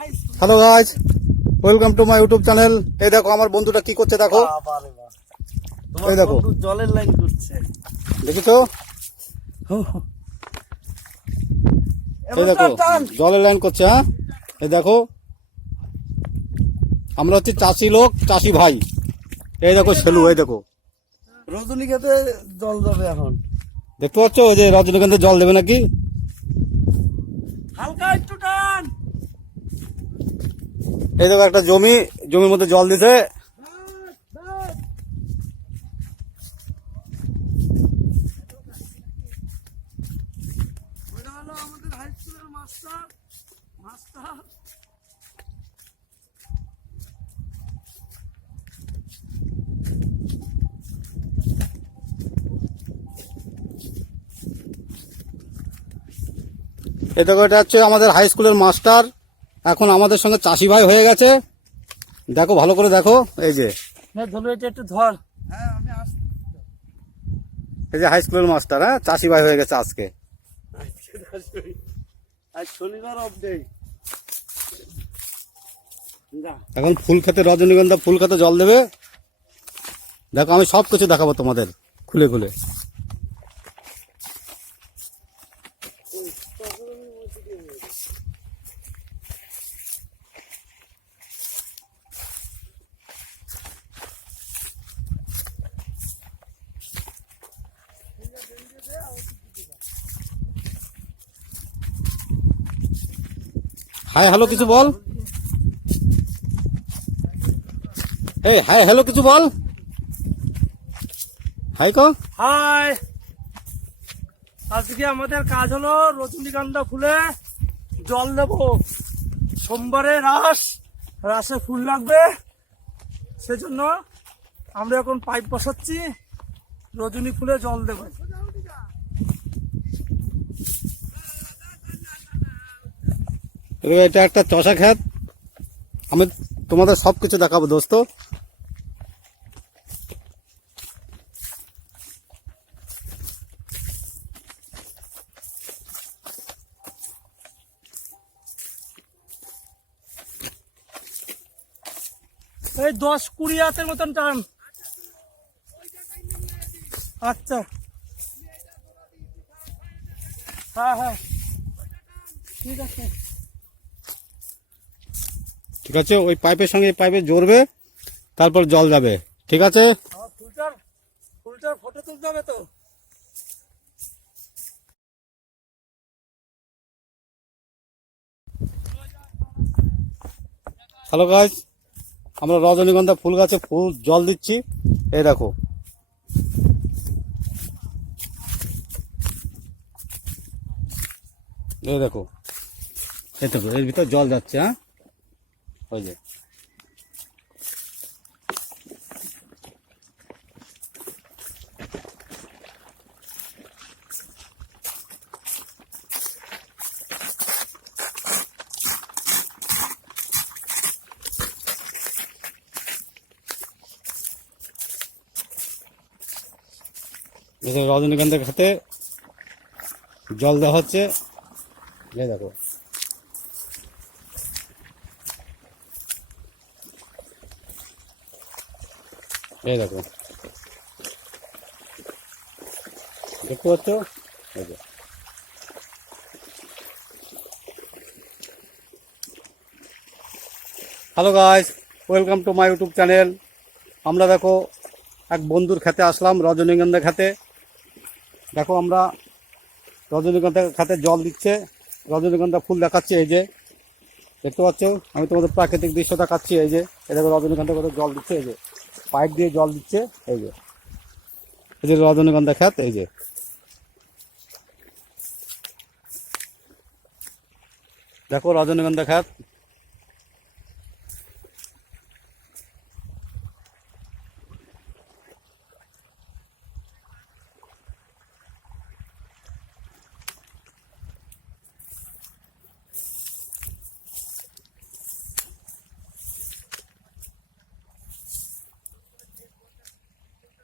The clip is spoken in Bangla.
Hello guys welcome to my YouTube channel এই দেখো আমার বন্ধুটা কি করছে দেখো। এই দেখো। জলের লাইন করছে দেখেছ? এই দেখো জলের লাইন করছে হ্যাঁ? এই দেখো। আমরা হচ্ছে চাষি লোক চাষি ভাই। এই দেখো সেলু এই দেখো। রজনীকাতে জল যাবে এখন। দেখতে পাচ্ছ? ওই যে রজনীকান্তে জল দেবে নাকি হালকা একটু টান এই দেখো একটা জমি জমির মধ্যে জল দিতে এটা হচ্ছে আমাদের হাই স্কুলের মাস্টার এখন আমাদের সঙ্গে চাষি ভাই হয়ে গেছে। দেখো ভালো করে দেখো। এই যে। হ্যাঁ একটু ধর। হ্যাঁ এই যে হাই স্কুলের মাস্টার হ্যাঁ? চাষি ভাই হয়ে গেছে আজকে। শনিবার অফ যা। এখন ফুল খেতে রজনীগন্ধা ফুল খেতে জল দেবে। দেখো আমি সব কিছু দেখাবো তোমাদের খুলে খুলে। হাই হ্যালো কিছু বল? এই হাই হ্যালো কিছু বল? হাই কো। হাই আজকে আমাদের কাজ হলো রজনীগন্ধা ফুলে জল দেব। সোমবারে রাস, রাসে ফুল লাগবে। সেজন্য আমরা এখন পাইপ বসাচ্ছি। রজনী ফুলে জল দেব। এটা একটা চষা খেত। আমি তোমাদের সব কিছু দেখাবো, দোস্ত। এই দশ কুড়ি হাতের মতন টান। আচ্ছা। হ্যাঁ হ্যাঁ। ঠিক আছে। ঠিক আছে? ওই পাইপের সঙ্গে পাইপে জড়বে তারপর জল যাবে ঠিক আছে? ফুলটার ফুলটার ফটো তুলতে হবে তো। হ্যালো গাইজ আমরা রজনীগন্ধা ফুল গাছে ফুল জল দিচ্ছি। এই দেখো। এই দেখো। এই দেখো এর ভিতর জল যাচ্ছে হ্যাঁ? ওই যে। রজনীগন্ধার খাতে জল দেওয়া হচ্ছে। দেখো। এই দেখো। দেখতে পাচ্ছ? এই যে। Hello guys welcome to my YouTube channel আমরা দেখো, এক বন্ধুর খেতে আসলাম রজনীগন্ধা খেতে। দেখো আমরা রজনীগন্ধা খাতে জল দিচ্ছে। রজনীগন্ধা ফুল দেখাচ্ছি এই যে। দেখতে পাচ্ছ? আমি তোমাদের প্রাকৃতিক দৃশ্য দেখাচ্ছি এই যে। দেখো রজনীগন্ধা কত জল দিচ্ছে এই যে। পাইপ দিয়ে জল দিচ্ছে, এই যে। এই যে রজনীগন্ধা খ্যাত এই যে। দেখো রজনীগন্ধা খাত